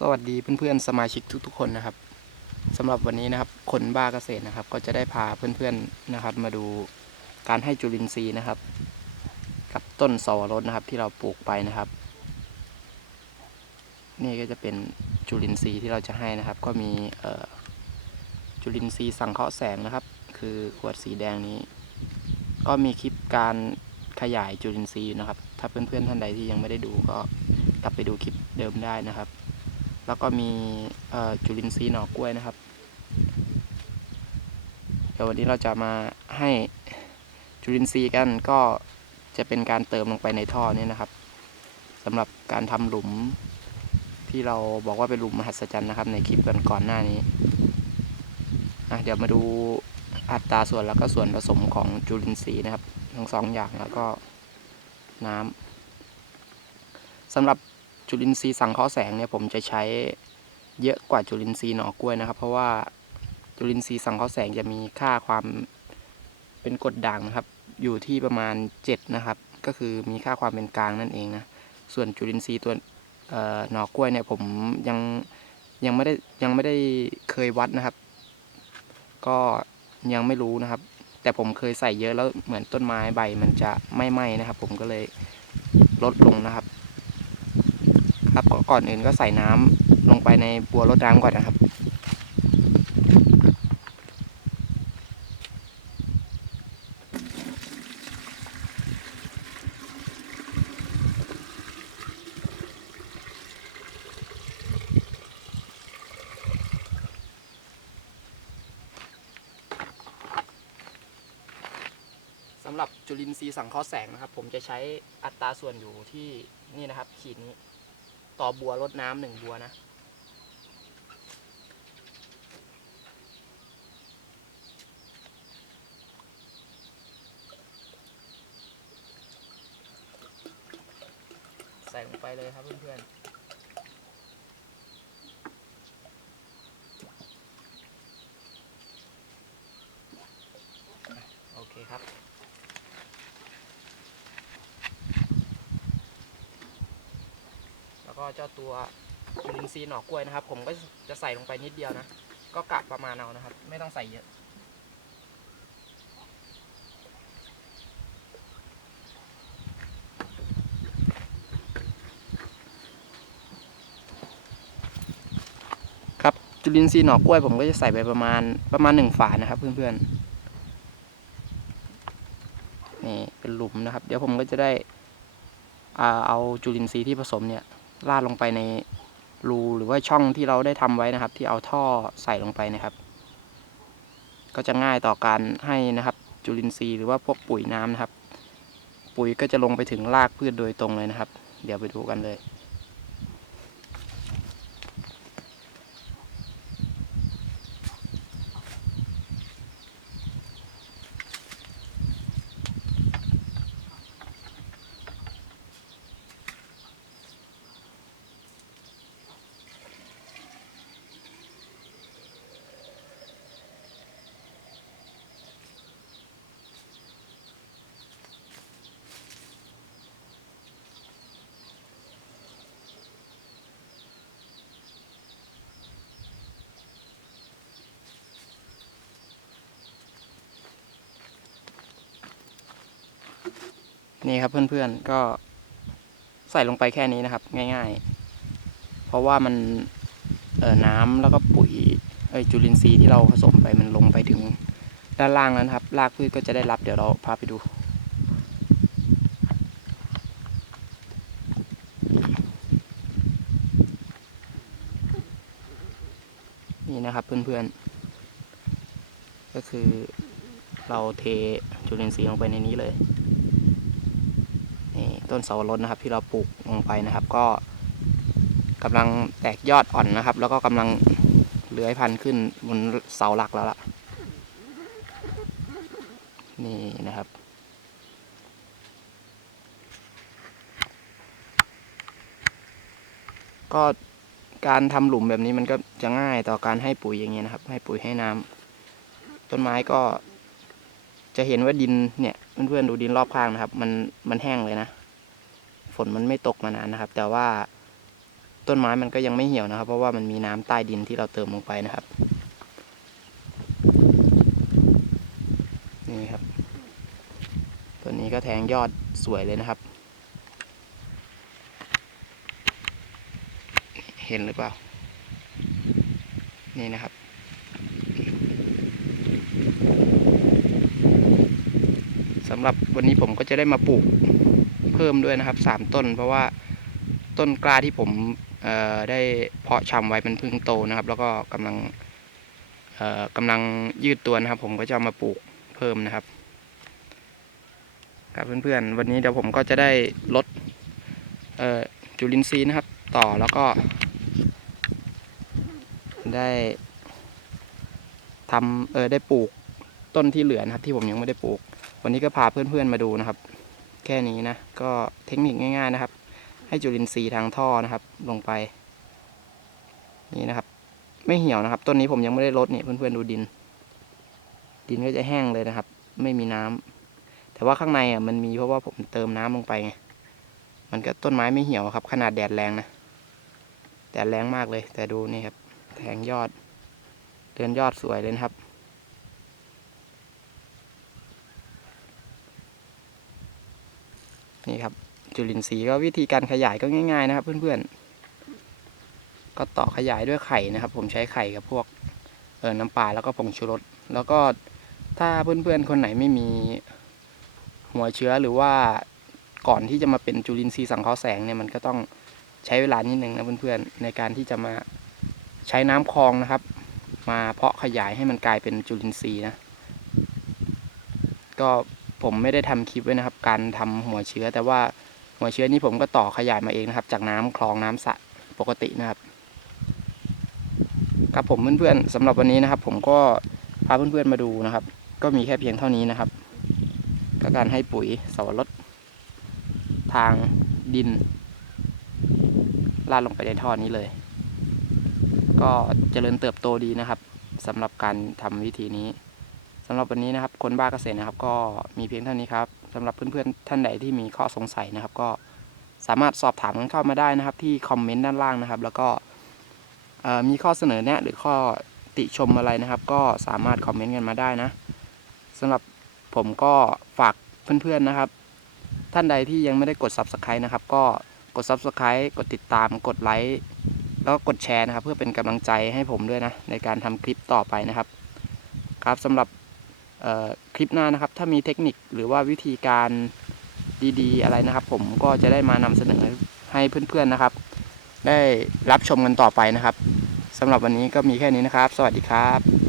สวัสดีเพื่อนๆสมาชิกทุกๆคนนะครับสำหรับวันนี้นะครับคนบ้าเกษตรนะครับ ก็จะได้พาเพื่อนๆนะครับ มาดูการให้จุลินทรีย์นะครับ กับต้นสวรสนะครับ ที่เราปลูกไปนะครับ นี่ก็จะเป็นจุลินทรีย์ที่เราจะให้นะครับ ก็มีจุลินทรีย์สังเคราะห์แสงนะครับ คือขวดสีแดงนี้ ก็มีคลิปการขยายจุลินทรีย์นะครับ ถ้าเพื่อนๆท่านใดที่ยังไม่ได้ดูก็กลับไปดูคลิปเดิมได้นะครับ แล้วก็มีจุลินทรีย์หน่อกล้วยนะครับ เดี๋ยววันนี้เราจะมาให้จุลินทรีย์กันก็จะเป็นการเติมลงไปในท่อนี้นะครับสำหรับการทำหลุมที่เราบอกว่าเป็นหลุมมหัศจรรย์นะครับ ในคลิปก่อนก่อนหน้านี้เดี๋ยวมาดูอัตราส่วนแล้วก็ส่วนผสมของจุลินทรีย์นะครับ ทั้งสองอย่างแล้วก็น้ำสำหรับ จุลินทรีย์สังเคราะห์แสงเนี่ยผมจะใช้เยอะกว่าจุลินทรีย์หน่อกล้วยนะครับ เพราะว่าจุลินทรีย์สังเคราะห์แสงจะมีค่าความเป็นกรดด่างนะครับ อยู่ที่ประมาณ 7 นะครับ ก็คือมีค่าความเป็นกลางนั่นเองนะส่วนจุลินทรีย์ตัวหน่อกล้วยเนี่ยผมยังยังไม่ได้ยังไม่ได้เคยวัดนะครับ ก็ยังไม่รู้นะครับ แต่ผมเคยใส่เยอะแล้วเหมือนต้นไม้ใบมันจะไม่ไหม้นะครับ ผมก็เลยลดลงนะครับ ครับก็ก่อนอื่นก็ใส่น้ำลงไปในบัวรดน้ำก่อนนะครับ สำหรับจุลินทรีย์สังเคราะห์แสงนะครับ ผมจะใช้อัตราส่วนอยู่ที่นี่นะครับ ขีดนี้ ต่อบัวรดน้ำหนึ่งบัวนะ ใส่ลงไปเลยครับเพื่อนๆอะโอเคครับ แล้วก็ เจ้าตัวจุลินทรีย์หน่อกล้วยนะครับ ผมก็จะใส่ลงไปนิดเดียวนะ ก็กะประมาณเอานะครับ ไม่ต้องใส่เยอะครับจุลินทรีย์หน่อกล้วยผมก็จะใส่ไปประมาณประมาณหนึ่งฝานะครับ เพื่อนๆนี่เป็นหลุมนะครับ เดี๋ยวผมก็จะได้อาเอาจุลินทรีย์ที่ผสมเนี่ย ราดลงไปในรูหรือว่าช่องที่เราได้ทำไว้นะครับ ที่เอาท่อใส่ลงไปนะครับ ก็จะง่ายต่อการให้นะครับ จุลินทรีย์หรือว่าพวกปุ๋ยน้ำนะครับ ปุ๋ยก็จะลงไปถึงรากพืชโดยตรงเลยนะครับ เดี๋ยวไปดูกันเลย นี่ครับเพื่อนๆก็ใส่ลงไปแค่นี้นะครับ ง่ายๆ เพราะว่ามันเอ่อน้ำแล้วก็ปุ๋ยเอ้จุลินทรีย์ที่เราผสมไปมันลงไปถึงด้านล่างแล้วนะครับรากพืชก็จะได้รับเดี๋ยวเราพาไปดู นี่นะครับเพื่อนๆ ก็คือเราเทจุลินทรีย์ลงไปในนี้เลย ต้นเสาวรสนะครับ ที่เราปลูกลงไปนะครับ ก็กำลังแตกยอดอ่อนนะครับ แล้วก็กำลังเลื้อยพันธุ์ขึ้นบนเสาหลักแล้วล่ะ นี่นะครับก็การทำหลุมแบบนี้มันก็จะง่ายต่อการให้ปุ๋ยอย่างเงี้ยนะครับ ให้ปุ๋ยให้น้ำต้นไม้ก็ จะเห็นว่าดินเนี่ยเพื่อนๆดูดินรอบข้างนะครับ มันมันแห้งเลยนะ ฝนมันไม่ตกมานานนะครับ แต่ว่าต้นไม้มันก็ยังไม่เหี่ยวนะครับ เพราะว่ามันมีน้ำใต้ดินที่เราเติมลงไปนะครับ นี่ครับตัวนี้ก็แทงยอดสวยเลยนะครับ เห็นหรือเปล่า นี่นะครับสำหรับวันนี้ผมก็จะได้มาปลูก เพิ่มด้วยนะครับสามต้น เพราะว่าต้นกล้าที่ผมได้เพาะชำไว้มันเพิ่งโตนะครับ แล้วก็กำลังเอ่อกำลังยืดตัวนะครับ ผมก็จะมาปลูกเพิ่มนะครับ ครับเพื่อนๆ วันนี้เดี๋ยวผมก็จะได้ลดจุลินทรีย์นะครับ ต่อแล้วก็ ได้ทำเออได้ปลูกต้นที่เหลือนะครับ ที่ผมยังไม่ได้ปลูก วันนี้ก็พาเพื่อนๆมาดูนะครับ แค่นี้นะ ก็เทคนิคง่าย ๆนะครับ ให้จุลินทรีย์ทางท่อนะครับ ลงไป นี่นะครับ ไม่เหี่ยวนะครับ ต้นนี้ผมยังไม่ได้ลดเนี่ยเพื่อนๆดูดิน ดินก็จะแห้งเลยนะครับ ไม่มีน้ำแต่ว่าข้างในอะมันมีเพราะว่าผมเติมน้ำลงไปไงมันก็ต้นไม้ไม่เหี่ยวครับ ขนาดแดดแรงนะแดดแรงมากเลย แต่ดูนี่ครับแทงยอดเดือนยอดสวยเลยนะครับ นี่ครับ จุลินทรีย์ก็วิธีการขยายก็ง่าย ๆ นะครับ เพื่อนๆ ก็ต่อขยายด้วยไข่นะครับ ผมใช้ไข่กับพวกเออน้ำปลาแล้วก็ผงชูรสแล้วก็ถ้าเพื่อนๆ คนไหนไม่มีหัวเชื้อหรือว่าก่อนที่จะมาเป็นจุลินทรีย์สังเคราะห์แสงเนี่ยมันก็ต้องใช้เวลานิดนึงนะเพื่อนๆในการที่จะมาใช้น้ำคลองนะครับ มาเพาะขยายให้มันกลายเป็นจุลินทรีย์นะ ก็ ผมไม่ได้ทำคลิปไว้นะครับ การทำหัวเชื้อ แต่ว่าหัวเชื้อนี้ผมก็ต่อขยายมาเองนะครับ จากน้ำคลองน้ำสระปกตินะครับครับผมเพื่อนๆสำหรับวันนี้นะครับ ผมก็พาเพื่อนๆมาดูนะครับ ก็มีแค่เพียงเท่านี้นะครับก็การให้ปุ๋ยสวรสทางดินลาดลงไปในท่อนี้เลย ก็เจริญเติบโตดีนะครับสำหรับการทำวิธีนี้ สำหรับวันนี้นะครับคนบ้าเกษตรนะครับ ก็มีเพียงเท่านี้ครับสำหรับเพื่อนๆท่านใดที่มีข้อสงสัยนะครับ ก็สามารถสอบถามกันเข้ามาได้นะครับ ที่คอมเมนต์ด้านล่างนะครับ แล้วก็มีข้อเสนอแนะหรือข้อติชมอะไรนะครับ ก็สามารถคอมเมนต์กันมาได้นะสำหรับผมก็ฝากเพื่อนๆนะครับ ท่านใดที่ยังไม่ได้กด subscribe นะครับ ก็กด subscribe กดติดตามกดไลค์แล้วก็กดแชร์นะครับ เพื่อเป็นกำลังใจให้ผมด้วยนะ ในการทำคลิปต่อไปนะครับ ครับสำหรับ คลิปหน้านะครับ ถ้ามีเทคนิคหรือว่าวิธีการดีๆ อะไรนะครับ ผมก็จะได้มานำเสนอให้เพื่อนๆนะครับ ได้รับชมกันต่อไปนะครับสำหรับวันนี้ก็มีแค่นี้นะครับ สวัสดีครับ